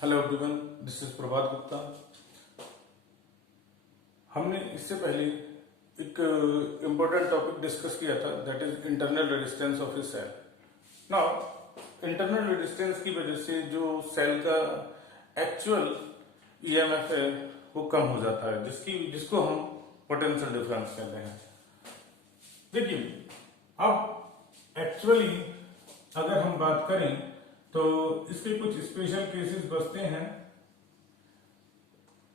Hello everyone, this is Prabhat Gupta. हमने इससे पहले एक इम्पोर्टेंट टॉपिक डिस्कस किया था, that is internal resistance of a cell. Now internal resistance की वजह से जो सेल का एक्चुअल ईएमएफ है वो कम हो जाता है, जिसको हम पोटेंशियल डिफरेंस कहते हैं। देखिए, अब एक्चुअली अगर हम बात करें तो इसके कुछ स्पेशल केसेस बचते हैं,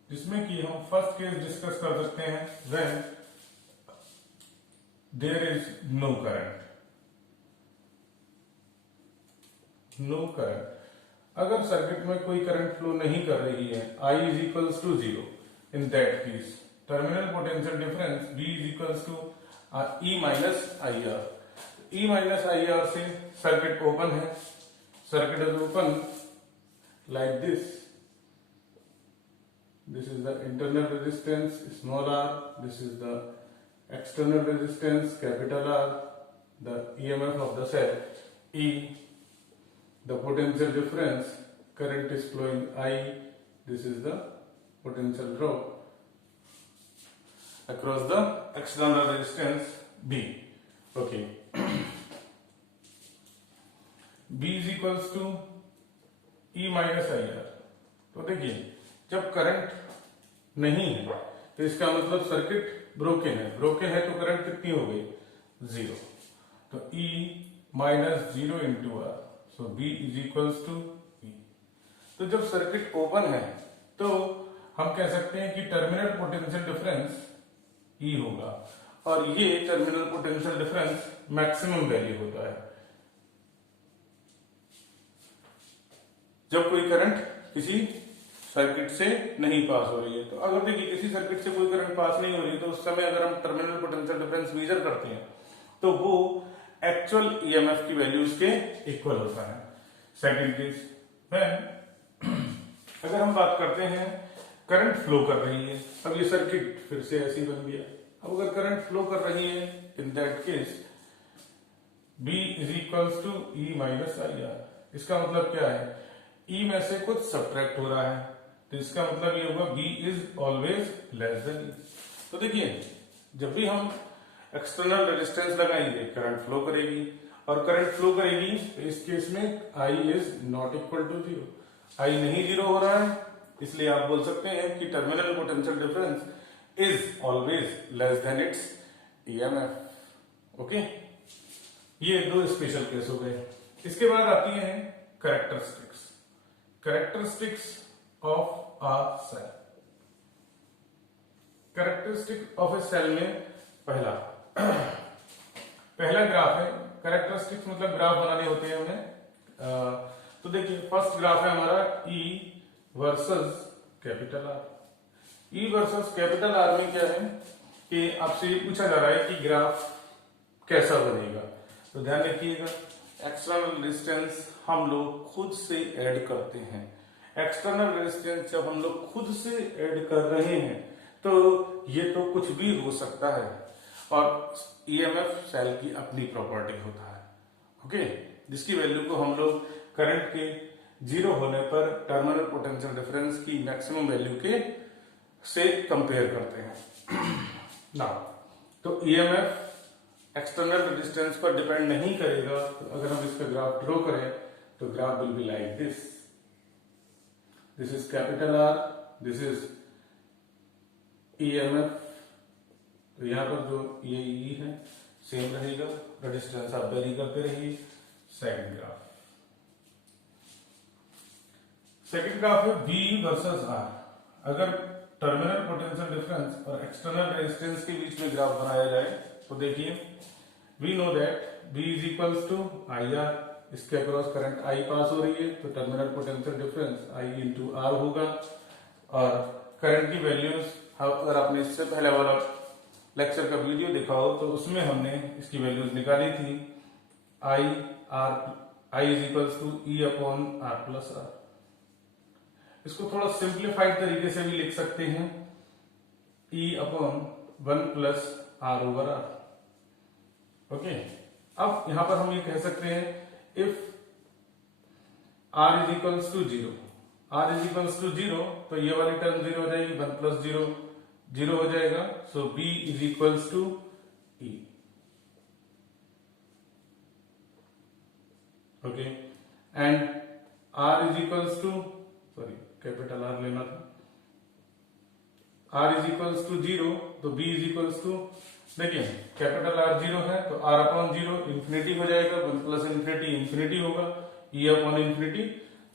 जिसमें कि हम फर्स्ट केस डिस्कस कर सकते हैं when there is no current. अगर सर्किट में कोई करंट फ्लो नहीं कर रही है, I is equals to 0, in that case terminal potential difference B is equals to E minus I R. E minus I R से सर्किट ओपन है, circuit is open like this. This is the internal resistance small r, this is the external resistance capital R, the EMF of the cell E, the potential difference, current is flowing I, this is the potential drop across the external resistance B. Okay. B is equals to E minus I R. तो देखिए, जब current नहीं है तो इसका मतलब circuit broken है तो करंट कितनी हो गई? 0। तो E minus 0 into R, so B is equals to E। तो जब सर्किट ओपन है तो हम कह सकते हैं कि टर्मिनल पोटेंशियल डिफरेंस E होगा, और ये terminal potential difference maximum value होता है जब कोई करंट किसी सर्किट से नहीं पास हो रही है। तो अगर देखिए किसी सर्किट से कोई करंट पास नहीं हो रही है तो उस समय अगर हम टर्मिनल पोटेंशियल डिफरेंस मेजर करते हैं तो वो एक्चुअल ईएमएफ की वैल्यूज के इक्वल होता है। सेकंड केस अगर हम बात करते हैं करंट फ्लो कर रही है, अब ये सर्किट फिर से ऐसी बन गया। अब अगर करंट फ्लो कर रही है, in that case B is equals to E minus I R. इसका मतलब क्या है? E में से कुछ सब्ट्रैक्ट हो रहा है, तो इसका मतलब ये होगा B is always less than E। तो देखिए, जब भी हम एक्सटर्नल रेजिस्टेंस लगाएंगे करंट फ्लो करेगी, और करंट फ्लो करेगी तो इस केस में I is not equal to 0। I नहीं 0 हो रहा है, इसलिए आप बोल सकते हैं कि terminal potential difference is always less than it's EMF. Okay, ये दो स्पेशल केस हो गए। इसके बाद आती है characteristics of a cell. Characteristic of a cell में पहला ग्राफ है। कैरेक्टरिस्टिक्स मतलब ग्राफ बनाने होते हैं हमें। तो देखिए, फर्स्ट ग्राफ है हमारा E versus capital R। E versus capital R में क्या है कि आपसे ये पूछा जा रहा है कि ग्राफ कैसा बनेगा। तो ध्यान रखिएगा, एक्सटर्नल रेजिस्टेंस हम लोग खुद से ऐड करते हैं। एक्सटर्नल रेजिस्टेंस जब हम लोग खुद से ऐड कर रहे हैं तो ये तो कुछ भी हो सकता है, और ईएमएफ सेल की अपनी प्रॉपर्टी होता है। ओके, जिसकी वैल्यू को हम लोग करंट के 0 होने पर टर्मिनल पोटेंशियल डिफरेंस की मैक्सिमम वैल्यू के से कंपेयर करते हैं ना। तो ईएमएफ एक्सटर्नल रेजिस्टेंस पर डिपेंड नहीं करेगा। तो अगर हम इसका ग्राफ ड्रॉ करें तो graph will be like this. This is capital R, this is EMF. तो यहां पर जो ये E है सेम रहेगा, रेजिस्टेंस आप वेरी करते रहिए। सेकंड ग्राफ है B वर्सेस R। अगर टर्मिनल पोटेंशियल डिफरेंस और एक्सटर्नल रेजिस्टेंस के बीच में ग्राफ बनाया जाए तो देखिए, we know that B is equals to I R. इसके अक्रॉस करंट I पास हो रही है, तो terminal potential difference I into R होगा। और करंट की वैल्यूज, अगर आपने इससे पहले वाला लेक्चर का वीडियो देखा हो तो उसमें हमने इसकी वैल्यूज निकाली थी। I is equals to E upon R plus R। इसको थोड़ा सिंप्लीफाइड तरीके से भी लिख सकते हैं, E upon 1 plus R over R। Okay, अब यहां पर हम ये कह सकते हैं if R is equals to 0, r is equals to 0, तो ये वाली टर्म 0 हो जाएगी, 1 प्लस 0 0 हो जाएगा। So b is equals to e। Okay, and r is equals to, sorry capital R लेना था, r इज इक्वल्स टू 0, तो b इज इक्वल्स टू, देखिए कैपिटल R 0 है तो r अपॉन 0 इंफिनिटी हो जाएगा, 1 प्लस इंफिनिटी इंफिनिटी होगा, e upon infinity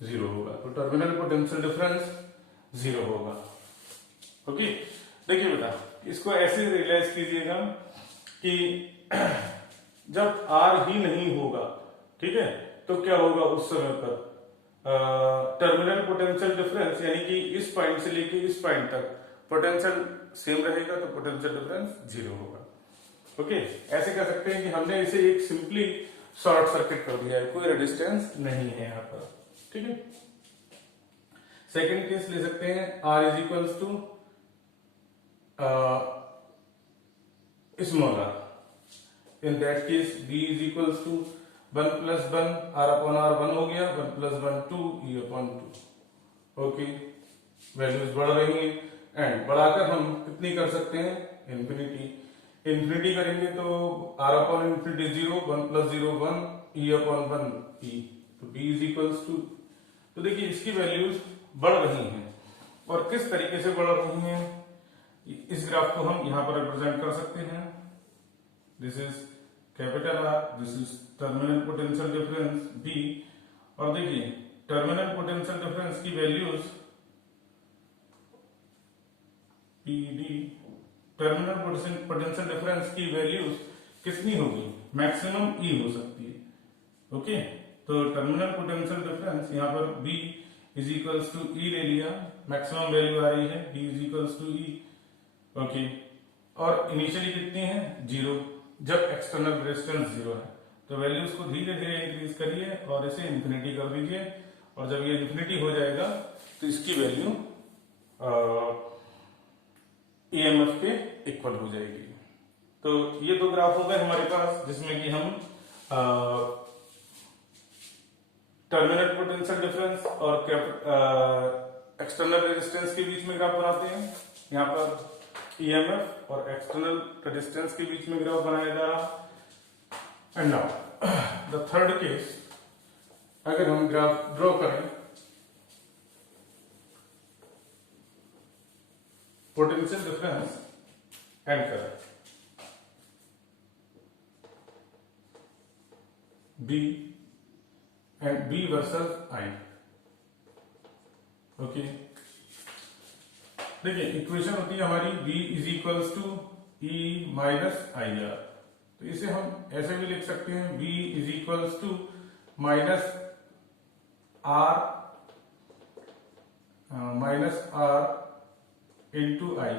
0 होगा, तो टर्मिनल पोटेंशियल डिफरेंस 0 होगा। ओके, देखिए बेटा इसको ऐसे रियलाइज कीजिएगा कि जब R ही नहीं होगा, ठीक है, तो क्या होगा उस समय पर टर्मिनल पोटेंशियल डिफरेंस, यानी कि इस पॉइंट से लेके इस पॉइंट तक पोटेंशियल सेम रहेगा, तो पोटेंशियल डिफरेंस 0 होगा। ओके, ऐसे कह सकते हैं कि हमने इसे एक सिंपली शॉर्ट सर्किट कर दिया है, कोई रेजिस्टेंस नहीं है यहाँ पर, ठीक है। सेकेंड केस ले सकते हैं, R is equals to small r, in that case b is equals to 1 plus 1 r upon r 1 हो गया, 1 plus 1 2 e upon 2। Okay, values बढ़ रही हैं एंड बढ़ाकर हम कितनी कर सकते हैं, इंफिनिटी। इंफिनिटी करेंगे तो r upon infinity 0, 1 plus 0 1 e upon 1 e, तो b इज इक्वल्स टू, तो देखिए इसकी वैल्यूज बढ़ रही हैं और किस तरीके से बढ़ रही हैं, इस ग्राफ को हम यहां पर रिप्रेजेंट कर सकते हैं। This is capital R, this is terminal potential difference B, और देखिए टर्मिनल पोटेंशियल डिफरेंस की values PD, terminal potential difference की वैल्यूज कितनी होगी, मैक्सिमम E हो सकती है। ओके, तो टर्मिनल पोटेंशियल डिफरेंस यहाँ पर B is equals to E ले लिया, मैक्सिमम वैल्यू आ रही है B is equals to E। Okay, और इनिशियली कितनी है 0, जब एक्सटर्नल रेजिस्टेंस 0 है, तो वैल्यूज को धीरे धीरे इंक्रीज करिए और इसे इंफिनिटी कर दीजिए, और जब ये इंफिनिटी हो जाएगा तो इसकी वैल्यू EMF के इक्वल हो जाएगी। तो ये दो ग्राफ हो गए हमारे पास, जिसमें कि हम टर्मिनल पोटेंशियल डिफरेंस और एक्सटर्नल रेजिस्टेंस के बीच में ग्राफ बनाते हैं। यहाँ पर EMF और एक्सटर्नल रेजिस्टेंस के बीच में ग्राफ बनाया जा रहा। And now the third case, अगर हम ग्राफ ड्रॉ करें potential difference and current B and B versus I। Okay, देखिए इक्वेशन होती है हमारी V is equals to E minus IR, तो इसे हम ऐसे भी लिख सकते हैं V is equals to minus R into I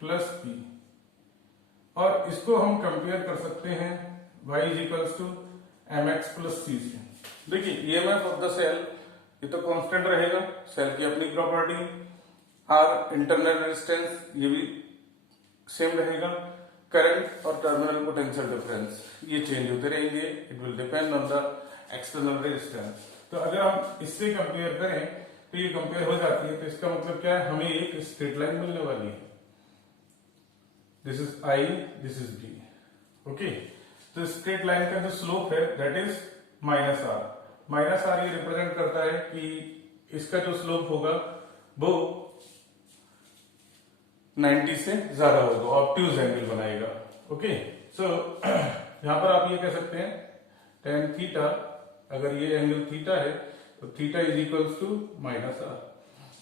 plus P, और इसको हम कंपेयर कर सकते हैं Y is equals to mx plus C से। देखिए EMF ऑफ द सेल ये तो कांस्टेंट रहेगा, सेल की अपनी प्रॉपर्टी, R इंटरनल रेजिस्टेंस ये भी सेम रहेगा, करंट और टर्मिनल पोटेंशियल डिफरेंस ये चेंज होते रहेंगे, it will depend on the external resistance. तो अगर हम इससे कंपेयर करें तो ये कंपेयर हो जाती है, तो इसका मतलब क्या है, हमें एक स्ट्रेट लाइन मिलने वाली है, this is I, this is B। Okay, तो स्ट्रेट लाइन का जो स्लोप है that is minus R। Minus R ये रिप्रेजेंट करता है कि इसका जो स्लोप होगा वो 90 से ज्यादा होगा, ऑब्ट्यूज एंगल बनाएगा। ओके, सो यहां पर आप ये कह सकते हैं tan थीटा, अगर ये एंगल थीटा है तो theta is equals to minus R,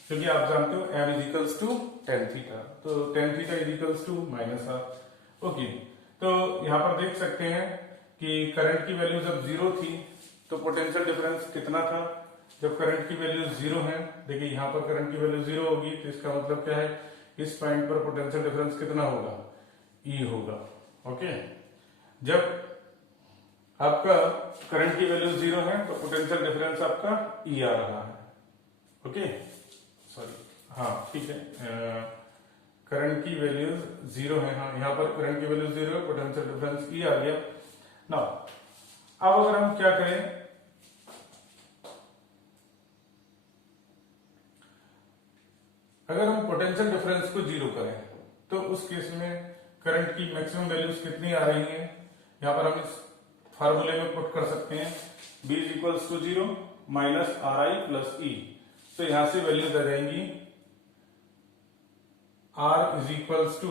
क्योंकि आप जानते हो m is equals to tan theta, तो tan theta is equals to minus R। Okay, तो यहां पर देख सकते हैं कि करंट की वैल्यू जब 0 थी तो पोटेंशियल डिफरेंस कितना था, जब करंट की वैल्यू 0 है, देखिए यहां पर करंट की वैल्यू 0 होगी, तो इसका मतलब क्या है, इस पॉइंट पर पोटेंशियल डिफरेंस कितना होगा, E होगा। ओके, जब आपका करंट की वैल्यू 0 है तो पोटेंशियल डिफरेंस आपका E आ रहा है। ओके, सॉरी, हाँ ठीक है, करंट की वैल्यूज 0 है, हाँ यहाँ पर करंट की वैल्यू 0 है, पोटेंशियल डिफरेंस E आ गया। नाउ अब अगर हम क्या करें, अगर हम पोटेंशियल डिफरेंस को जीरो करें तो उस केस में करंट की मैक्सिमम वैल्यूज कितनी आ रही है, यहां पर हम इस फार्मूले में पुट कर सकते हैं B is equals to 0 minus R I plus E. तो यहां से वैल्यूज आ जाएंगी R is equals to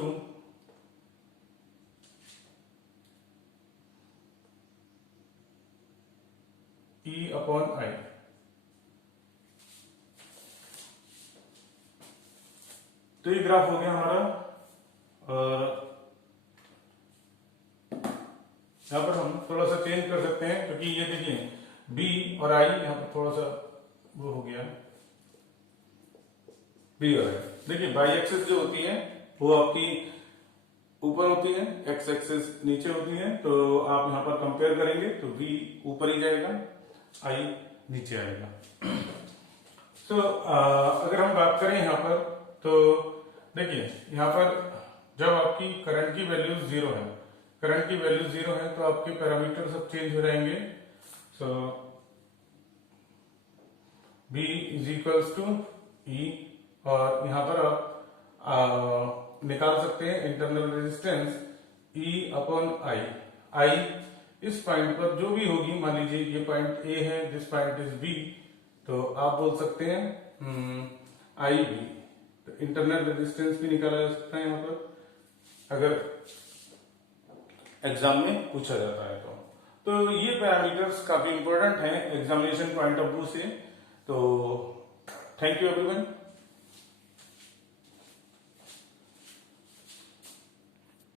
E upon I. तो ये ग्राफ हो गया हमारा। यहां पर हम थोड़ा सा चेंज कर सकते हैं क्योंकि ये देखिए B और I यहां पर थोड़ा सा वो हो गया B और I। देखिए बाई एक्सिस जो होती है वो आपकी ऊपर होती है, एक्स एक्सिस नीचे होती है। तो आप यहां पर कंपेयर करेंगे तो V ऊपर ही जाएगा, I नीचे आएगा। तो अगर हम बात करें यहां पर तो देखिए यहां पर जब आपकी करंट की वैल्यू जीरो है, करंट की वैल्यू जीरो है तो आपके पैरामीटर सब चेंज हो जाएंगे। So B is equals to E और यहां पर आप निकाल सकते हैं internal resistance E upon I इस पॉइंट पर जो भी होगी, मान लीजिए ये पॉइंट A है, दिस पॉइंट इज B, तो आप बोल सकते हैं IB। तो इंटरनल रेजिस्टेंस भी निकाला जा सकता है यहां पर अगर एग्जाम में पूछा जाता है तो ये पैरामीटर्स काफी इंपॉर्टेंट हैं एग्जामिनेशन पॉइंट ऑफ व्यू से। तो थैंक यू एवरीवन।